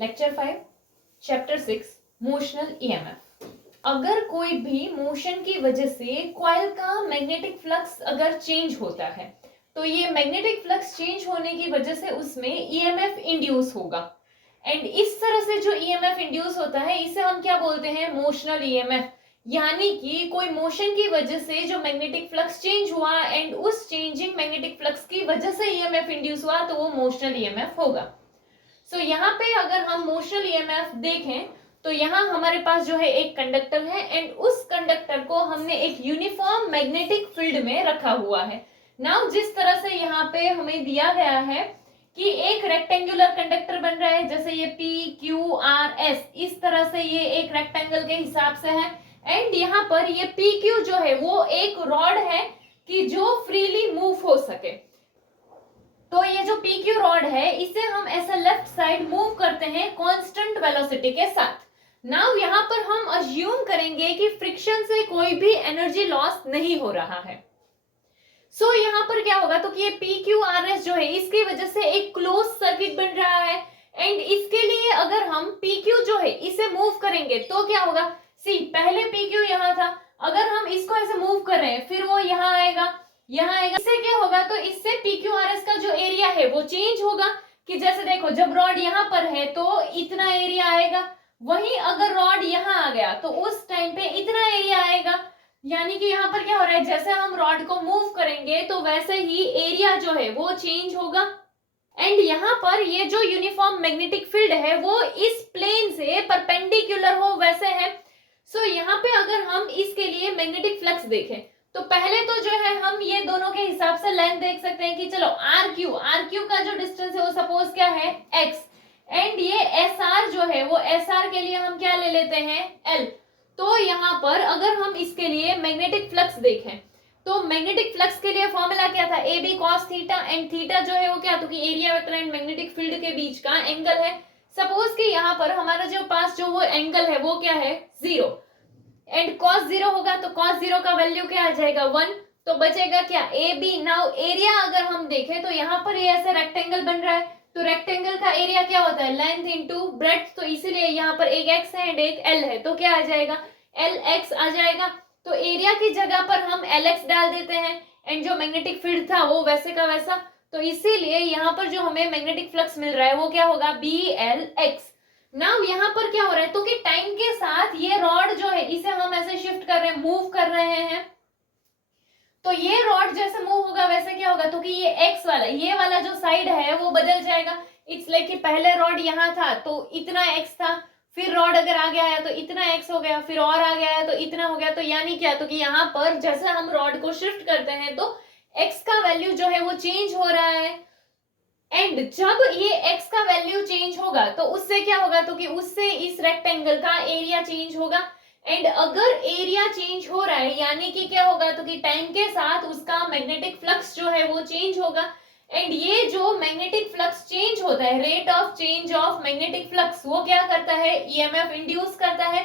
Lecture 5 chapter 6 motional EMF. अगर कोई भी मोशन की वजह से कॉइल का मैग्नेटिक फ्लक्स अगर चेंज होता है तो ये मैग्नेटिक फ्लक्स चेंज होने की वजह से उसमें ईएमएफ इंड्यूस होगा। एंड इस तरह से जो ईएमएफ इंड्यूस होता है इसे हम क्या बोलते हैं, मोशनल ईएमएफ। यानी कि कोई मोशन की वजह से जो मैग्नेटिक फ्लक्स चेंज हुआ एंड उस चेंजिंग मैग्नेटिक फ्लक्स की वजह से ईएमएफ इंड्यूस हुआ तो वो मोशनल ईएमएफ होगा। सो यहाँ पे अगर हम मोशनल ईएमएफ देखें तो यहाँ हमारे पास जो है एक कंडक्टर है एंड उस कंडक्टर को हमने एक यूनिफॉर्म मैग्नेटिक फील्ड में रखा हुआ है। नाउ जिस तरह से यहाँ पे हमें दिया गया है कि एक रेक्टेंगुलर कंडक्टर बन रहा है, जैसे ये पी क्यू आर एस, इस तरह से ये एक रेक्टेंगल के हिसाब से है। एंड यहाँ पर ये पी क्यू जो है वो एक रॉड है कि जो फ्रीली मूव हो सके। तो ये जो पी क्यू रॉड है इसे हम ऐसा लेफ्ट साइड मूव करते हैं कांस्टेंट वेलोसिटी के साथ। नाउ यहाँ पर हम अज्यूम करेंगे कि फ्रिक्शन से कोई भी एनर्जी लॉस नहीं हो रहा है। सो यहाँ पर क्या होगा तो कि ये पी क्यू आर एस जो है इसकी वजह से एक क्लोज सर्किट बन रहा है। एंड इसके लिए अगर हम पी क्यू जो है इसे मूव करेंगे तो क्या होगा, सी पहले पी क्यू यहाँ था, अगर हम इसको ऐसे मूव कर रहे हैं फिर वो यहाँ आएगा, यहाँ आएगा। इससे क्या होगा तो इससे PQRS का जो एरिया है वो चेंज होगा कि जैसे देखो जब रॉड यहाँ पर है तो इतना एरिया आएगा, वहीं अगर रॉड यहाँ आ गया तो उस टाइम पे इतना एरिया आएगा। यानी कि यहाँ पर क्या हो रहा है, जैसे हम रॉड को मूव करेंगे तो वैसे ही एरिया जो है वो चेंज होगा। एंड यहाँ पर ये जो यूनिफॉर्म मैग्नेटिक फील्ड है वो इस प्लेन से परपेंडिकुलर हो वैसे है। सो यहाँ पे अगर हम इसके लिए मैग्नेटिक फ्लक्स देखें तो पहले तो जो है हम ये दोनों के हिसाब से लेंथ देख सकते हैं कि चलो आर क्यू का जो डिस्टेंस है वो सपोज क्या है x, एंड ये एस आर जो है वो एस आर के लिए हम क्या ले लेते हैं l। तो यहाँ पर अगर हम इसके लिए मैग्नेटिक फ्लक्स देखें तो मैग्नेटिक फ्लक्स के लिए फॉर्मूला क्या था, A B cos theta, and theta जो है वो क्या, तो कि area vector and magnetic field के बीच का एंगल है। सपोज कि यहाँ पर हमारा जो पास जो वो एंगल है वो क्या है 0, एंड cos 0 होगा तो cos 0 का वैल्यू क्या आ जाएगा 1, तो बचेगा क्या ए बी। नाउ एरिया अगर हम देखें तो यहाँ पर ये ऐसे रेक्टेंगल बन रहा है तो रेक्टेंगल का एरिया क्या होता है लेंथ इनटू ब्रेड्थ, तो इसीलिए यहाँ पर एक x है एंड एक l है तो क्या आ जाएगा lx आ जाएगा। तो एरिया की जगह पर हम lx डाल देते हैं एंड जो मैग्नेटिक फील्ड था वो वैसे का वैसा, तो इसीलिए यहाँ पर जो हमें मैग्नेटिक फ्लक्स मिल रहा है वो क्या होगा BLX। नाउ यहाँ पर क्या हो रहा है तो कि टाइम के साथ ये रॉड जो है इसे हम ऐसे शिफ्ट कर रहे हैं, मूव कर रहे हैं। तो ये रॉड जैसे मूव होगा वैसे क्या होगा तो कि ये एक्स वाला, ये वाला जो साइड है वो बदल जाएगा। इट्स लाइक कि पहले रॉड यहाँ था तो इतना एक्स था, फिर रॉड अगर आगे आया तो इतना एक्स हो गया, फिर और आगे आया तो इतना हो गया। तो यानी क्या, तो कि यहाँ पर जैसे हम रॉड को शिफ्ट करते हैं तो एक्स का वैल्यू जो है वो चेंज हो रहा है। एंड जब ये x का वैल्यू चेंज होगा तो उससे क्या होगा तो कि उससे इस रेक्टेंगल का एरिया चेंज होगा। एंड अगर एरिया चेंज हो रहा है यानी कि क्या होगा तो कि टाइम के साथ उसका मैग्नेटिक फ्लक्स जो है वो चेंज होगा। एंड ये जो मैग्नेटिक फ्लक्स चेंज होता है, rate of change of magnetic flux, वो क्या करता है ईएमएफ इंड्यूस करता है।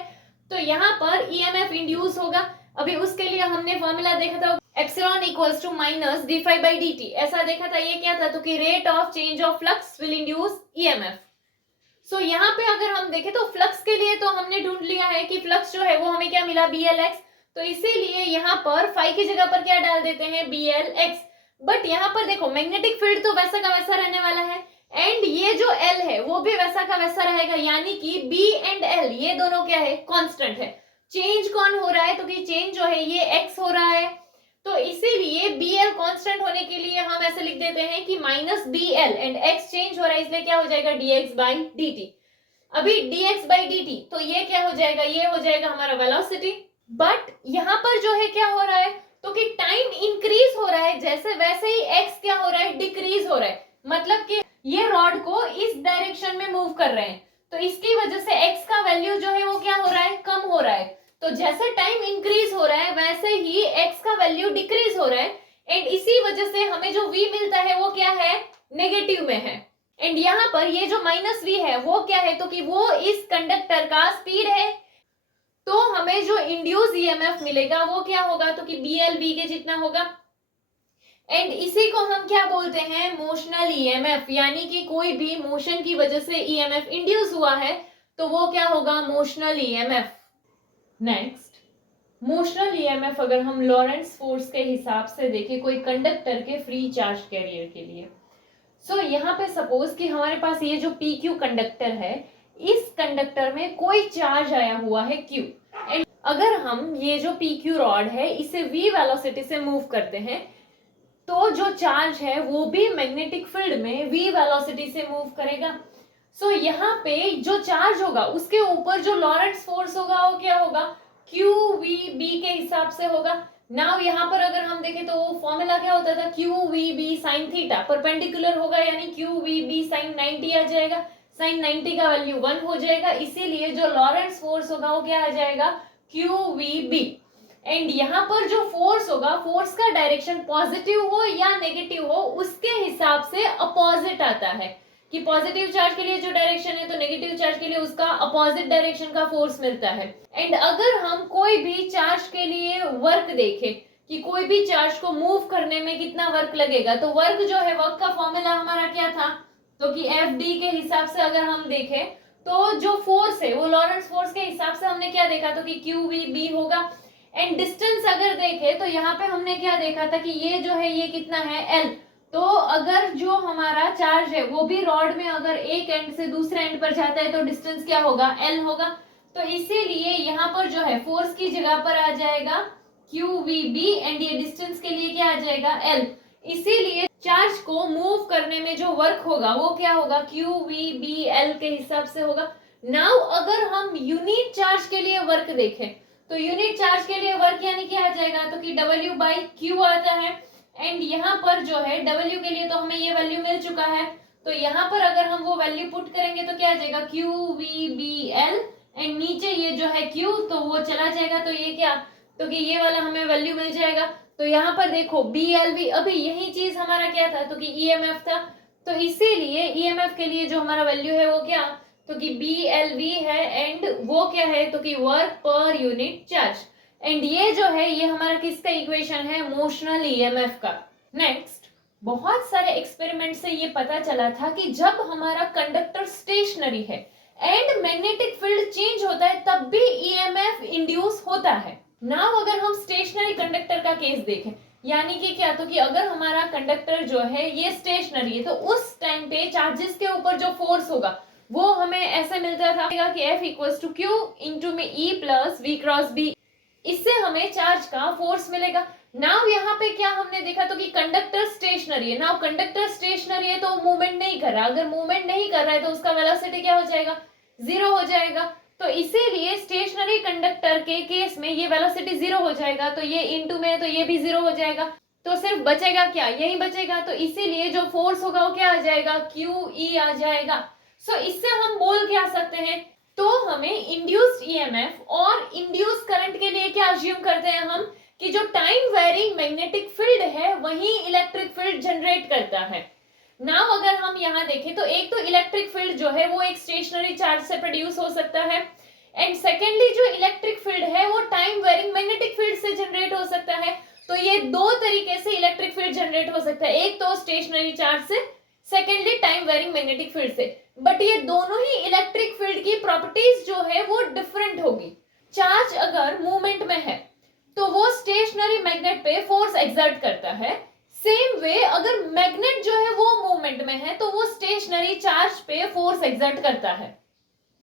तो यहाँ पर ईएमएफ इंड्यूस होगा। अभी उसके लिए हमने फॉर्मूला देखा था epsilon equals to minus d phi by d t, ऐसा देखा था। ये क्या था तो कि rate of change of flux will induce EMF. So यहाँ पे अगर हम देखें तो फ्लक्स के लिए तो हमने ढूंढ लिया है कि फ्लक्स जो है वो हमें क्या मिला BLX, तो इसीलिए यहाँ पर फाई की जगह पर क्या डाल देते हैं BLX। बट यहाँ पर देखो मैग्नेटिक फील्ड तो वैसा का वैसा रहने वाला है एंड ये जो L है वो भी वैसा का वैसा रहेगा, यानी कि B एंड L ये दोनों क्या है कांस्टेंट है। चेंज कौन हो रहा है तो कि चेंज जो है ये x हो रहा है, तो इसीलिए BL कांस्टेंट होने के लिए हम ऐसे लिख देते हैं कि minus BL and x change हो रहा है इसलिए क्या हो जाएगा dx बाई dt। अभी dx बाई dt तो ये क्या हो जाएगा, ये हो जाएगा हमारा वेलोसिटी। बट यहाँ पर जो है क्या हो रहा है तो कि टाइम इंक्रीज हो रहा है जैसे वैसे ही x क्या हो रहा है डिक्रीज हो रहा है, मतलब कि ये रॉड को इस डायरेक्शन में मूव कर रहे हैं तो इसकी वजह से x का वैल्यू जो है वो क्या हो रहा है कम हो रहा है। तो जैसे टाइम इंक्रीज हो रहा है वैसे ही x का वैल्यू डिक्रीज हो रहा है एंड इसी वजह से हमें जो v मिलता है वो क्या है नेगेटिव में है। एंड यहाँ पर ये जो माइनस v है वो क्या है तो कि वो इस कंडक्टर का स्पीड है। तो हमें जो इंड्यूस ईएमएफ मिलेगा वो क्या होगा तो कि BL v के जितना होगा। एंड इसी को हम क्या बोलते हैं, मोशनल ईएमएफ, यानी कि कोई भी मोशन की वजह से ईएमएफ इंड्यूस हुआ है तो वो क्या होगा, motional EMF. Next, motional EMF अगर हम लॉरेंट्ज फोर्स के हिसाब से देखें कोई कंडक्टर के फ्री चार्ज कैरियर के लिए, सो यहाँ पे सपोज कि हमारे पास ये जो पी क्यू कंडक्टर है, इस कंडक्टर में कोई चार्ज आया हुआ है क्यू, एंड अगर हम ये जो पी क्यू रॉड है इसे वी वेलोसिटी से मूव करते हैं तो जो चार्ज है वो भी मैग्नेटिक फील्ड में वी वेलोसिटी से मूव करेगा। सो यहाँ पे जो चार्ज होगा उसके ऊपर जो लॉरेंट्ज फोर्स होगा वो क्या होगा, क्यू वी बी के हिसाब से होगा। नाउ यहाँ पर अगर हम देखें तो वो फॉर्मूला क्या होता था, Q V B sine theta, perpendicular होगा यानी क्यू वी बी साइन 90 आ जाएगा, साइन 90 का वैल्यू 1 हो जाएगा, इसीलिए जो लॉरेंट्ज फोर्स होगा वो क्या आ जाएगा, क्यू वी बी। एंड यहाँ पर जो फोर्स होगा, फोर्स का डायरेक्शन पॉजिटिव हो या नेगेटिव हो उसके हिसाब से अपोजिट आता है, कि पॉजिटिव चार्ज के लिए जो डायरेक्शन है तो नेगेटिव चार्ज के लिए उसका अपोजिट डायरेक्शन का फोर्स मिलता है। एंड अगर हम कोई भी चार्ज के लिए वर्क देखें कि कोई भी चार्ज को मूव करने में कितना वर्क लगेगा, तो वर्क जो है, वर्क का फॉर्मूला हमारा क्या था, तो कि एफ डी के हिसाब से अगर हम देखें तो जो फोर्स है वो लॉरेंट्ज फोर्स के हिसाब से हमने क्या देखा, तो कि क्यू वी बी होगा। एंड डिस्टेंस अगर देखें तो यहाँ पे हमने क्या देखा था कि ये जो है ये कितना है, एल। तो अगर जो हमारा चार्ज है वो भी रॉड में अगर एक एंड से दूसरे एंड पर जाता है तो डिस्टेंस क्या होगा, एल होगा। तो इसीलिए यहाँ पर जो है फोर्स की जगह पर आ जाएगा क्यू वी बी, एंड ये डिस्टेंस के लिए क्या आ जाएगा, एल। इसीलिए चार्ज को मूव करने में जो वर्क होगा वो क्या होगा, क्यू वी बी एल के हिसाब से होगा। नाउ अगर हम यूनिट चार्ज के लिए वर्क देखें तो यूनिट चार्ज के लिए वर्क यानी क्या आ जाएगा, तो कि W बाई क्यू आता है। एंड यहाँ पर जो है W के लिए तो हमें ये वैल्यू मिल चुका है, तो यहाँ पर अगर हम वो वैल्यू पुट करेंगे तो क्या आ जाएगा, Q V B L, and नीचे ये जो है Q तो वो चला जाएगा, तो ये क्या, तो कि ये वाला हमें वैल्यू मिल जाएगा। तो यहाँ पर देखो BLV, अभी यही चीज हमारा क्या था, तो कि EMF था, तो इसीलिए EMF के लिए जो हमारा वैल्यू है वो क्या, तो कि BLV है, एंड वो क्या है, तो कि work per unit charge. And ये जो है ये हमारा किसका इक्वेशन है, मोशनल EMF का। नेक्स्ट, बहुत सारे एक्सपेरिमेंट से ये पता चला था कि जब हमारा कंडक्टर स्टेशनरी है एंड मैग्नेटिक फील्ड चेंज होता है तब भी EMF इंड्यूस होता है। नाउ अगर हम स्टेशनरी कंडक्टर का केस देखें, यानी कि क्या, तो कि अगर हमारा कंडक्टर जो है ये स्टेशनरी है तो उस टाइम पे चार्जेस के ऊपर जो फोर्स होगा वो हमें ऐसे मिलता था कि F equals to Q into में E plus V cross B, इससे हमें चार्ज का फोर्स मिलेगा। नाउ यहाँ पे क्या हमने देखा, तो कि कंडक्टर स्टेशनरी है। नाउ कंडक्टर स्टेशनरी है तो मूवमेंट नहीं कर रहा, अगर मूवमेंट नहीं कर रहा है तो उसका वेलोसिटी क्या हो जाएगा, 0 हो जाएगा। तो इसीलिए स्टेशनरी कंडक्टर के केस में ये वेलोसिटी 0 हो जाएगा, तो ये इनटू में तो ये भी 0 हो जाएगा, तो सिर्फ बचेगा क्या, यही बचेगा। तो इसीलिए जो फोर्स होगा वो क्या आ जाएगा, क्यू ई आ जाएगा। सो इससे हम बोल क्या सकते हैं, तो हमें इंड्यूस्ड ईएमएफ और इंड्यूस करंट के लिए क्या अज्यूम करते हैं हम, कि जो टाइम वेरिंग मैग्नेटिक फील्ड है वही इलेक्ट्रिक फील्ड जनरेट करता है। नाउ अगर हम यहाँ देखें तो एक तो इलेक्ट्रिक फील्ड जो है वो एक स्टेशनरी चार्ज से प्रोड्यूस हो सकता है, एंड सेकेंडली जो इलेक्ट्रिक फील्ड है वो टाइम वेरिंग मैग्नेटिक फील्ड से जनरेट हो सकता है। तो ये दो तरीके से इलेक्ट्रिक फील्ड जनरेट हो सकता है, एक तो स्टेशनरी चार्ज से, secondly time varying magnetic field से। बट ये दोनों ही इलेक्ट्रिक फील्ड की प्रॉपर्टीज जो है वो डिफरेंट होगी। चार्ज अगर मूवमेंट में है तो वो स्टेशनरी मैग्नेट पे फोर्स एक्सर्ट करता है, सेम वे अगर मैग्नेट जो है वो मूवमेंट में है तो वो स्टेशनरी चार्ज पे फोर्स एक्सर्ट करता है।